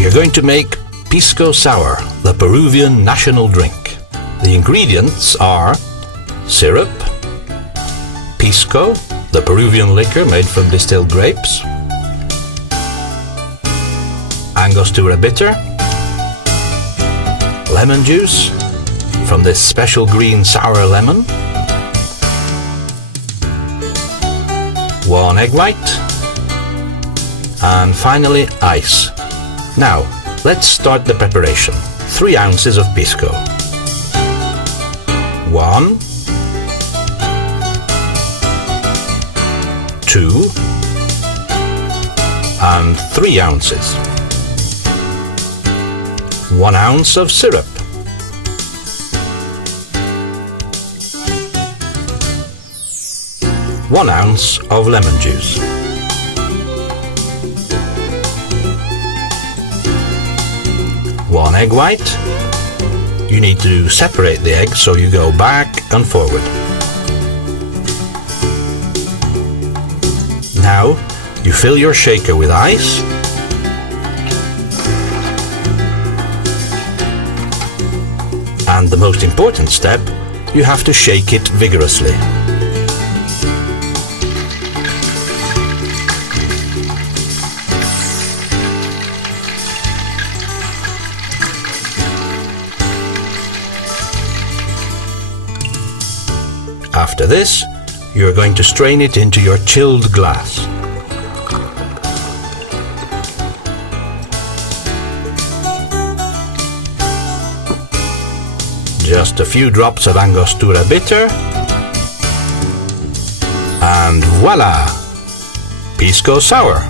We are going to make Pisco Sour, the Peruvian national drink. The ingredients are syrup, pisco, the Peruvian liquor made from distilled grapes, Angostura bitter, lemon juice from this special green sour lemon, 1 egg white, and finally ice. Now, let's start the preparation. 3 ounces of pisco. 1, 2, and 3 ounces. 1 ounce of syrup. 1 ounce of lemon juice. 1 egg white. You need to separate the egg so you go back and forward. Now you fill your shaker with ice and the most important step, you have to shake it vigorously. After this, you're going to strain it into your chilled glass. Just a few drops of Angostura bitter, and voila! Pisco Sour!